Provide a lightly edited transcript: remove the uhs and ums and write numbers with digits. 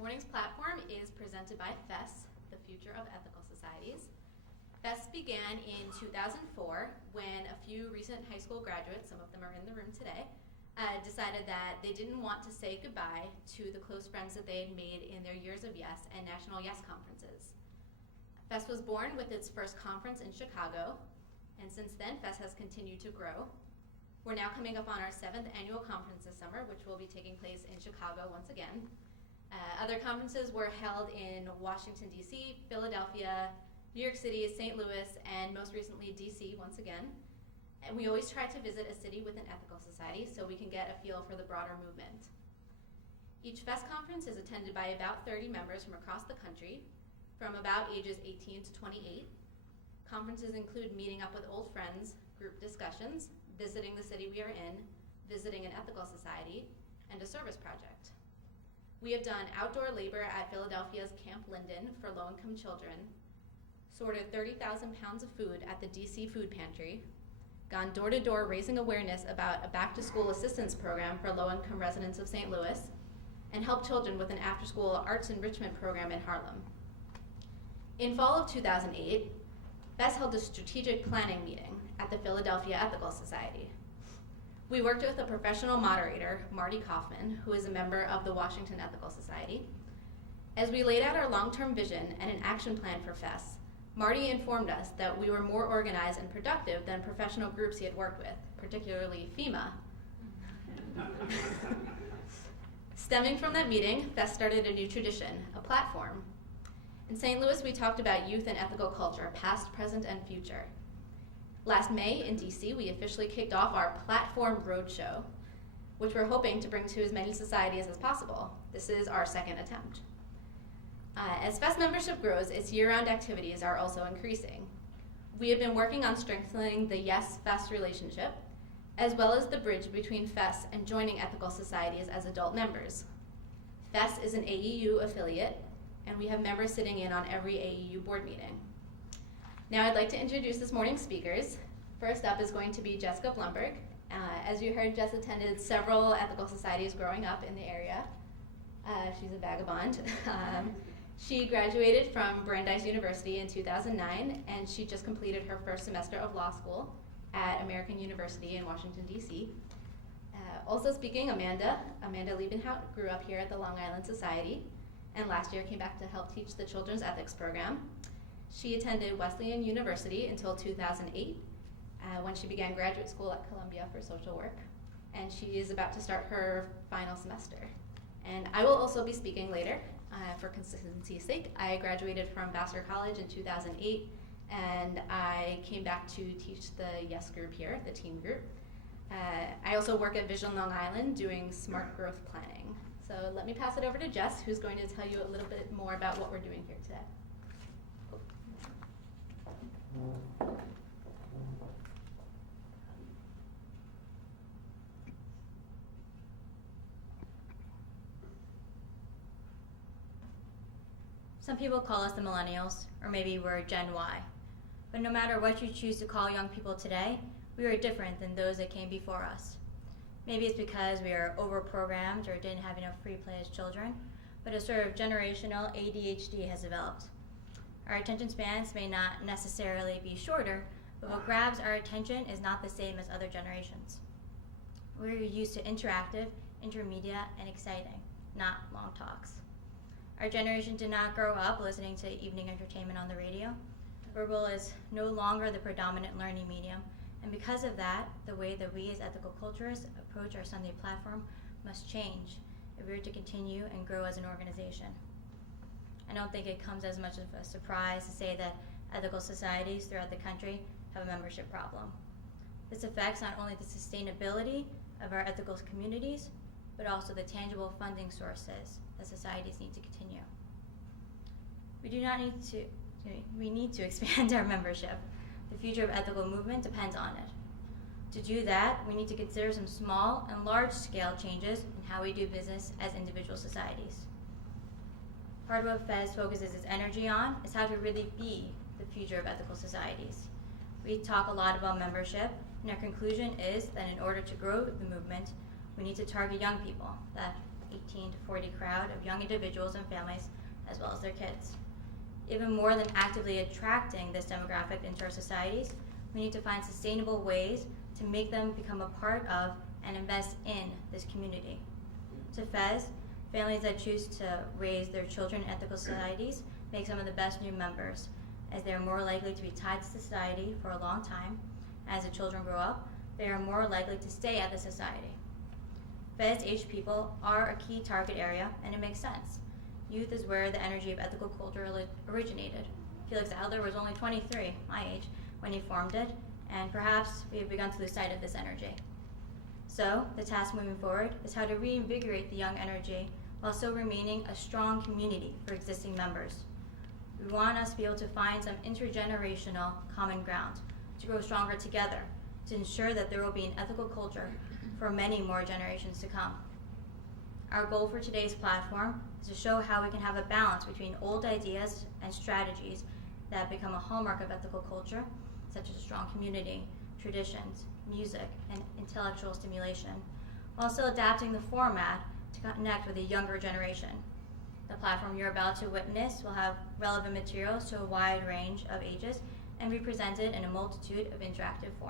morning's platform is presented by FES, the Future of Ethical Societies. FES began in 2004 when a few recent high school graduates, some of them are in the room today, decided that they didn't want to say goodbye to the close friends that they had made in their years of YES and National YES conferences. FES was born with its first conference in Chicago, and since then FES has continued to grow. We're now coming up on our 7th annual conference this summer, which will be taking place in Chicago once again. Other conferences were held in Washington, D.C., Philadelphia, New York City, St. Louis, and most recently D.C. once again. And we always try to visit a city with an ethical society so we can get a feel for the broader movement. Each FES conference is attended by about 30 members from across the country, from about ages 18 to 28. Conferences include meeting up with old friends, group discussions, visiting the city we are in, visiting an ethical society, and a service project. We have done outdoor labor at Philadelphia's Camp Linden for low-income children, sorted 30,000 pounds of food at the DC Food Pantry, gone door-to-door raising awareness about a back-to-school assistance program for low-income residents of St. Louis, and helped children with an after-school arts enrichment program in Harlem. In fall of 2008, FES held a strategic planning meeting at the Philadelphia Ethical Society. We worked with a professional moderator, Marty Kaufman, who is a member of the Washington Ethical Society. As we laid out our long-term vision and an action plan for FES, Marty informed us that we were more organized and productive than professional groups he had worked with, particularly FEMA. Stemming from that meeting, FES started a new tradition, a platform. In St. Louis, we talked about youth and ethical culture, past, present, and future. Last May in DC, we officially kicked off our Platform Roadshow, which we're hoping to bring to as many societies as possible. This is our second attempt. As FES membership grows, its year-round activities are also increasing. We have been working on strengthening the YES-FES relationship, as well as the bridge between FES and joining ethical societies as adult members. FES is an AEU affiliate, and we have members sitting in on every AEU board meeting. Now I'd like to introduce this morning's speakers. First up is going to be Jessica Blumberg. As you heard, Jess attended several ethical societies growing up in the area. She's a vagabond. She graduated from Brandeis University in 2009, and she just completed her first semester of law school at American University in Washington, D.C. Also speaking, Amanda Liebenhout grew up here at the Long Island Society, and last year came back to help teach the Children's Ethics Program. She attended Wesleyan University until 2008, when she began graduate school at Columbia for social work, and she is about to start her final semester. And I will also be speaking later. For consistency's sake, I graduated from Vassar College in 2008, and I came back to teach the YES group here, the team group. I also work at Vision Long Island doing smart growth planning. So let me pass it over to Jess, who's going to tell you a little bit more about what we're doing here today. Some people call us the millennials, or maybe we're Gen Y. But no matter what you choose to call young people today, we are different than those that came before us. Maybe it's because we are overprogrammed or didn't have enough free play as children, but a sort of generational ADHD has developed. Our attention spans may not necessarily be shorter, but what grabs our attention is not the same as other generations. We're used to interactive, intermediate, and exciting, not long talks. Our generation did not grow up listening to evening entertainment on the radio. Verbal is no longer the predominant learning medium, and because of that, the way that we as ethical culturists approach our Sunday platform must change if we're to continue and grow as an organization. I don't think it comes as much of a surprise to say that ethical societies throughout the country have a membership problem. This affects not only the sustainability of our ethical communities, but also the tangible funding sources that societies need to continue. We need to expand our membership. The future of ethical movement depends on it. To do that, we need to consider some small and large-scale changes in how we do business as individual societies. Part of what FES focuses its energy on is how to really be the future of ethical societies. We talk a lot about membership, and our conclusion is that in order to grow the movement, we need to target young people, that 18 to 40 crowd of young individuals and families, as well as their kids. Even more than actively attracting this demographic into our societies, we need to find sustainable ways to make them become a part of and invest in this community. To FES, families that choose to raise their children in ethical societies make some of the best new members, as they are more likely to be tied to society for a long time. As the children grow up, they are more likely to stay at the society. FES-aged people are a key target area, and it makes sense. Youth is where the energy of ethical culture originated. Felix Adler was only 23, my age, when he formed it, and perhaps we have begun to lose sight of this energy. So, the task moving forward is how to reinvigorate the young energy while still remaining a strong community for existing members. We want us to be able to find some intergenerational common ground, to grow stronger together, to ensure that there will be an ethical culture for many more generations to come. Our goal for today's platform is to show how we can have a balance between old ideas and strategies that become a hallmark of ethical culture, such as a strong community, traditions, music, and intellectual stimulation, while still adapting the format to connect with a younger generation. The platform you're about to witness will have relevant materials to a wide range of ages and be presented in a multitude of interactive forms.